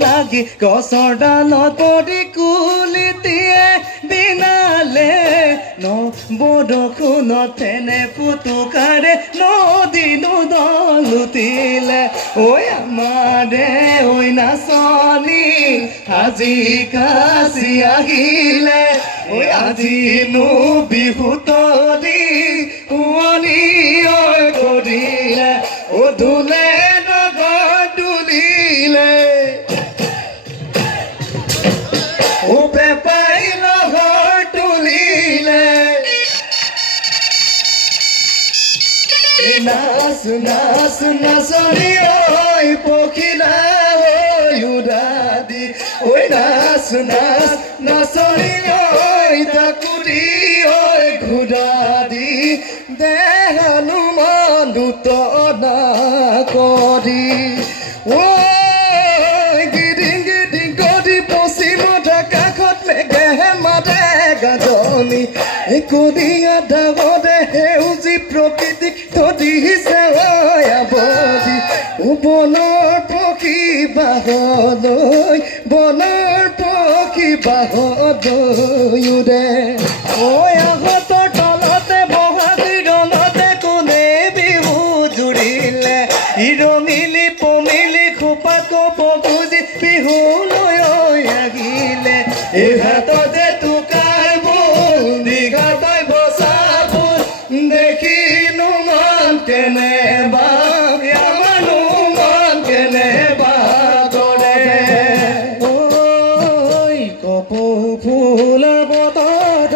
লাগি গছৰ ডালত পৰি কুলিটিয়ে বিনালে বৰষুণত ফেনে ফুটুকাৰে নদী নদন লুটিলে ঐ আমাৰে ঐ নাচনী আজি কাছি আহিলে ঐ আজিনো বিহু তৰি শুৱনি কৰিলে ও ধুলে নগৰ তুলিলে ও বেপাই নহৰ তুলিলে নাচ নাচ নাচনি ঐ পখিলা ঐ উৰাদি ঐ নাচ নাচ নাচনি ঐ তাকুৰি ঐ ঘূৰাদি দেহানো মানুত না কৰি ঐ গিৰিং গিৰিং কৰি পশ্চিমত কাষত মেঘে মাতে গাজনি কুদিয়া ডাঙৰে সেউজী প্ৰকৃতিক ধৰিছে আৱৰি বনৰ পক্ষী বাহলৈ বনৰ পক্ষী বাহলৈ উৰে ঐ আহঁতৰ তলতে বহাগী ৰঙতে কোনে বিহু জুৰিলে ৰঙিলি পমিলি খোপা কব বুজি বিহুলৈ আহিলে এই হাততে টোকাৰ বোল দীঘাতই বচাবোৰ দেখিনো মন কেনে বা আমানো মন কেনে বা কৰে ঐ কপৌ ফুল বতৰত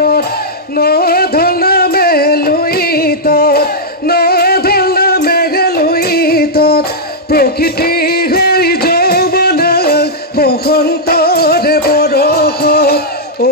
নধলা মেলুইতত নধলা মেঘলুইতত প্ৰকৃতি হৈ যৌৱনা বসন্তৰে বৰষত ঐ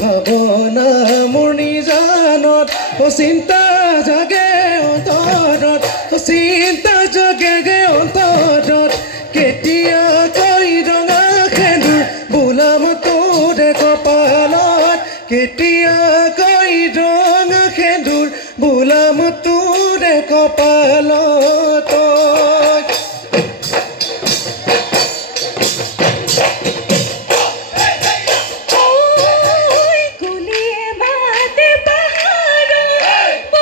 ভাৱনা মোৰ নিজানত চিন্তা জাগে অন্তৰত চিন্তা জাগে অন্তৰত কেতিয়াকৈ ৰঙা সেন্দুৰ বোলাম তোৰে কপালত কেতিয়াকৈ ৰঙা সেন্দুৰ বোলাম তোৰে কপালত কুলিয়ে মাতে পাহাৰত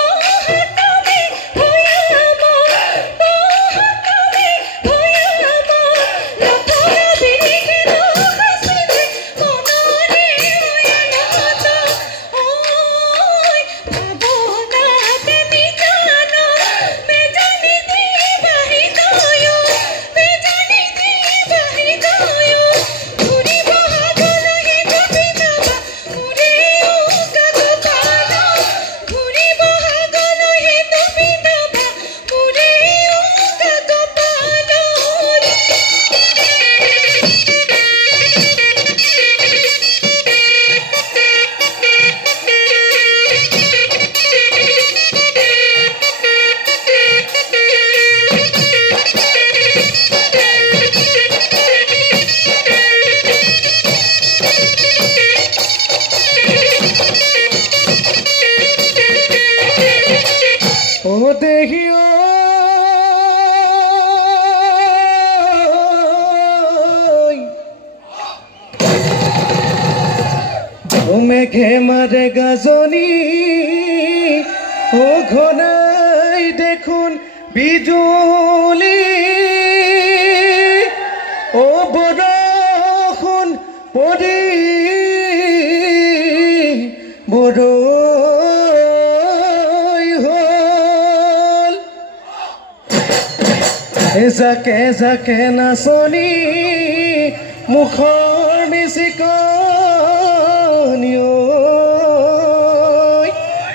মেঘে মাৰে গাজনি ও ঘনাই দেখুন বিজুলি ও বৰষুণ পৰি বৰৈ হ'ল জাকে জাকে নাচনি মুখৰ মিচিকনি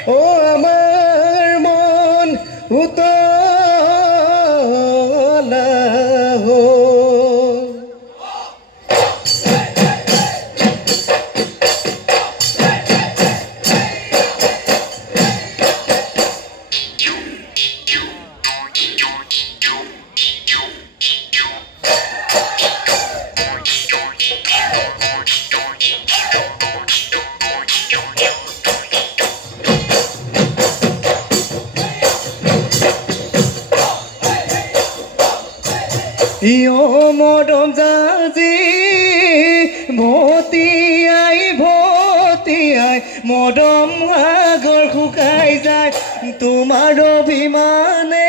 ও আমাৰ মন উতলা হ'ল ইয় মৰম জাজি ভতিয়াই মৰম আগৰ শুকাই যায় তোমাৰ অভিমানে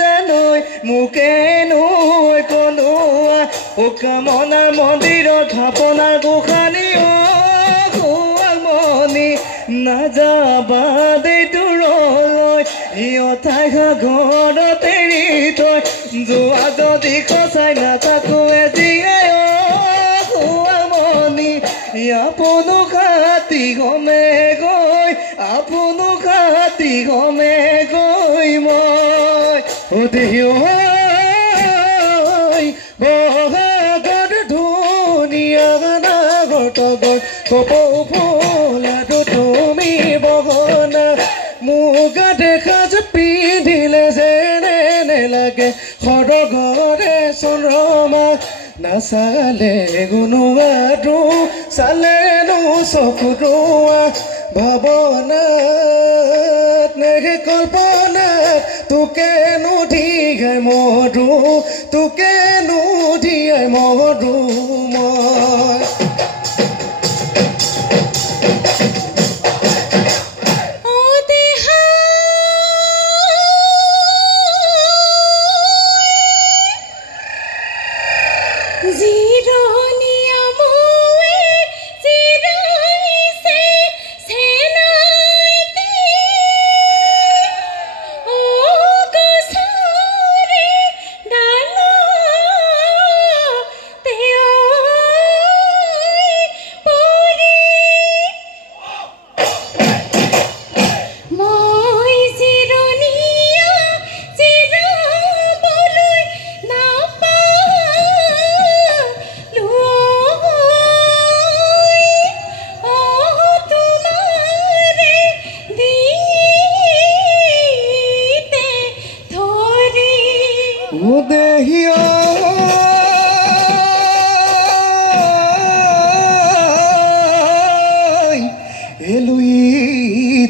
জানৈ মোকেনো কনোৱা ও কামনাৰ মন্দিৰত থাপনাৰ গোসানী মনি নাযাবা দে দূৰলৈ ইয়থাই ঘৰত এৰি তই যোৱা যদি সঁচাই নাথাকো এজিয়াই মনি আপোনো খাতি গমে গৈ আপোনো খাতি গমে গৈ মই সুধিও বহাগৰ ধুনীয়া নাগৰ তগৰ কপৌ ফুলাটো তুমি বহনা মুগা দেখা যে পিন্ধিলে যেনে নেলাগে সৰগৰে চন্দ্ৰমা নাচালে গুণোৱাটো চালেনো চকুটোৱা ভাৱনাত নেহে কল্পনাত তোকেনো দিয়াই মধু তোকেনো দিয়াই মধু মই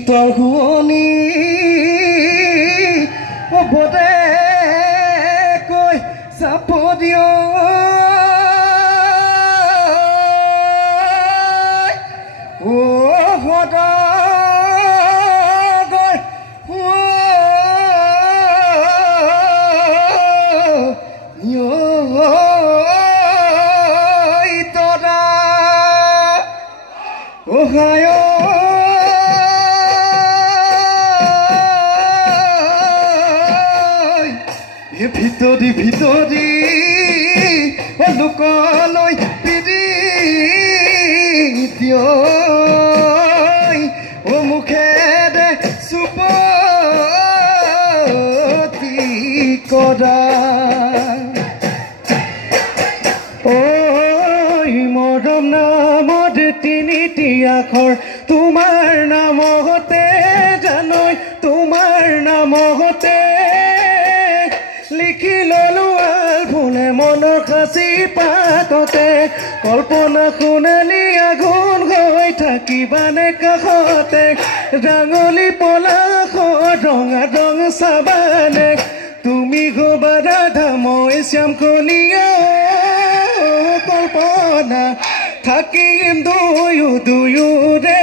তোৰ শুৱনি বদে কৈ চাপ দিয় ও সদাগৰ তৰা ওহায় ভিতৰি ভিতৰি লোকলৈ পিৰি ও মুখেৰে চুপতি কৰা ঐ মৰম নামত তিনিটি আখৰ তোমাৰ নামতে জানৈ তোমাৰ নামতে লিখি ললো আল ফুলে মনৰ খাচি পাততে কল্পনা সোণালী আগুন হৈ থাকিবানে কাষতে ৰাঙলী পলাশত ৰঙা ৰং চাবানে তুমি গবা ৰাধা মই শ্যাম কলিয়া কল্পনা থাকিম দুয়ো দুয়োৰে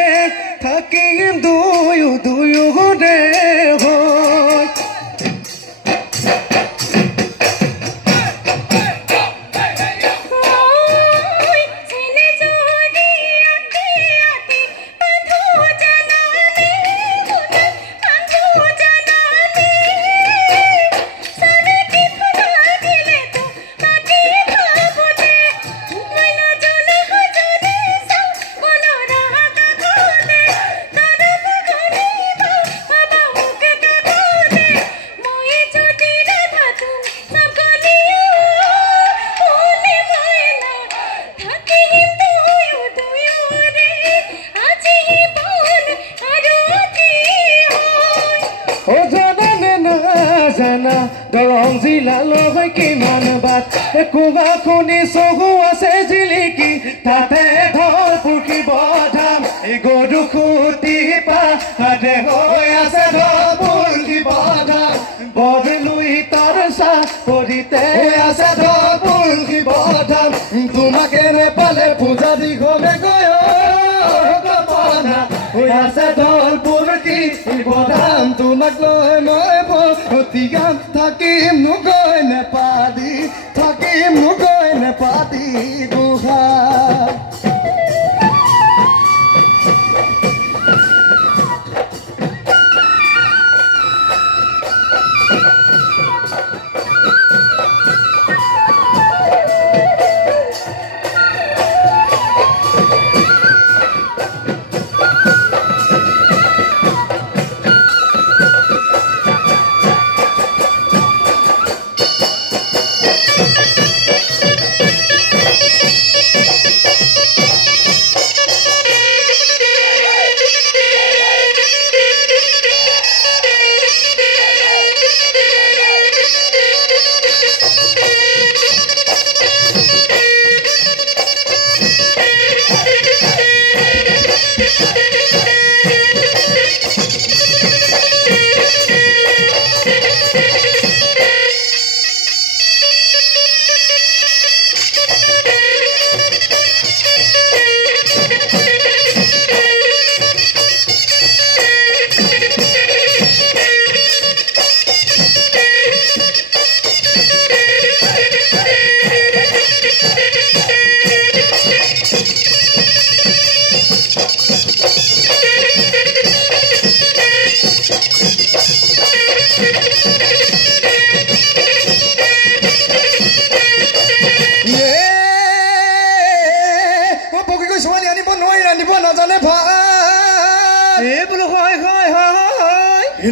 কুগা খুনি চগু আছে জিলিকি তাতে ধৰ পুখি বধাম এই গৰু খুটি পাহাৰে হৈ আছে ধৰ পুখি বধাম বৰলুই তাৰ চাপৰিতে আছে ধৰ পুখি বধাম তোমাকে নেপালে পূজা দীঘলে গৈ হৈ আছে ধৰ পুখি বধাম তোমাক লৈ মই ভক্তি গান থাকিম নগৈ নেপালি থাকিম নগৈ নেপালি গুহা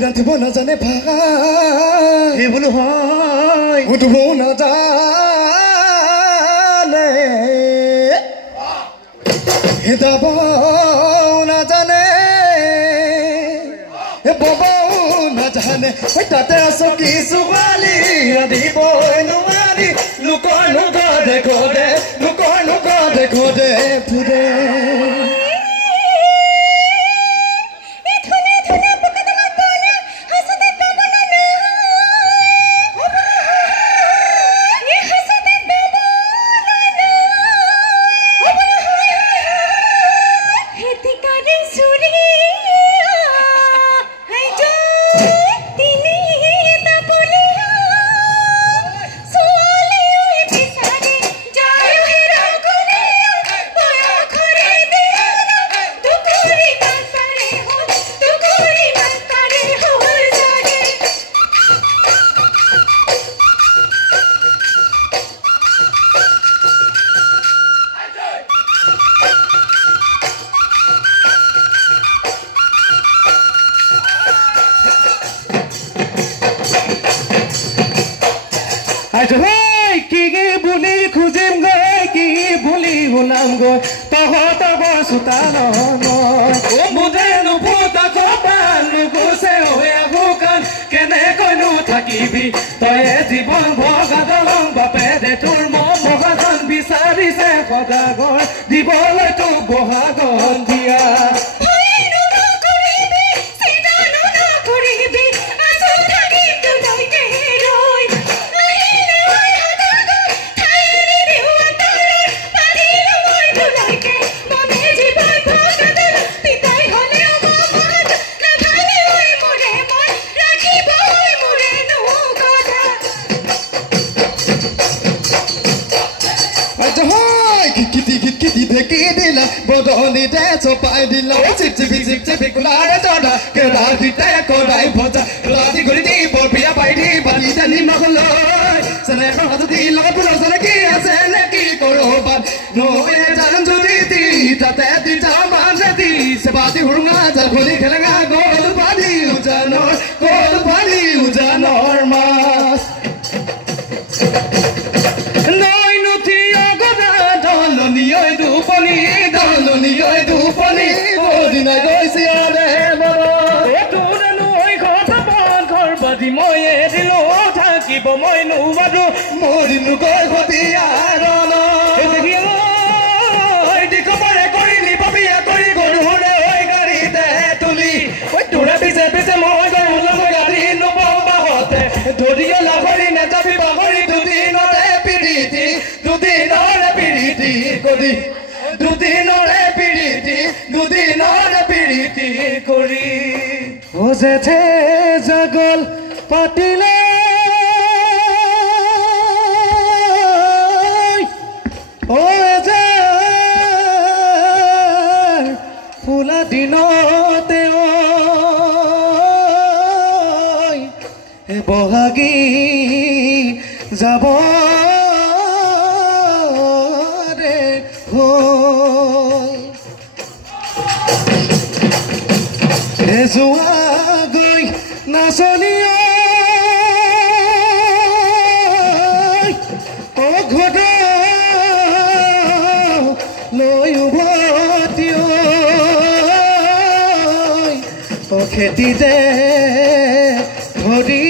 ৰাতিব নাজানে ভাই এই বোলো হয় উঠিব নাজানে হেদাব নাজানে ববাও নাজানে তাতে আছো কি ছোৱালী ৰাধিবই নোৱাৰি লোকৰ নোগদে ঘৰে লোকৰ নোগদে ঘৰে ফুৰে কি বুলি খুজিম গৈ কি বুলি ওলাম গৈ তহঁত চোতাল মুঠে নুফুটা কপাল নুগুচে হৈ শুকান কেনেকৈনো থাকিবি তয়ে জীৱন ভগা দলং বাপে দে তোৰ মহাজন বিচাৰিছে সদাগৰ দিবলৈ তোক বহাগন দিয়া বদনিতে চপাই দিলা চিপ চিপি কোলাৰে চদা কেৰাহিতে কৰাই ভজা ৰাতি কৰি দি বৰপিয়া পাই দি বালি জানি মগলৈ চেনেহৰ হাততি লগত পুলৰ কি আছে নে কি কৰবাত নৈ জান যদি দি তাতে দি যাওঁ মানে দি চেবাতি হুৰুঙা জাল খুলি খেলেঙা গ'ল পানী উজানৰ মাছ নৈ নুঠি অগদা দলনিয়ৈ দুপনি দিনাই গৈছে আৰে তোৰ নৈ ঘৰ বাদি মই এদিলো থাকিব মই নোৱাৰো মৰিনো গৈ সতি কৰি দুদিনৰে পিৰিতি কৰি ও জেঠে জাগল পাতিলে ও যে ফুলা দিনতে বহাগী যাব ৰে যোৱা গৈ নাচনী ঘট লৈ উভতি খেতিতে ধৰি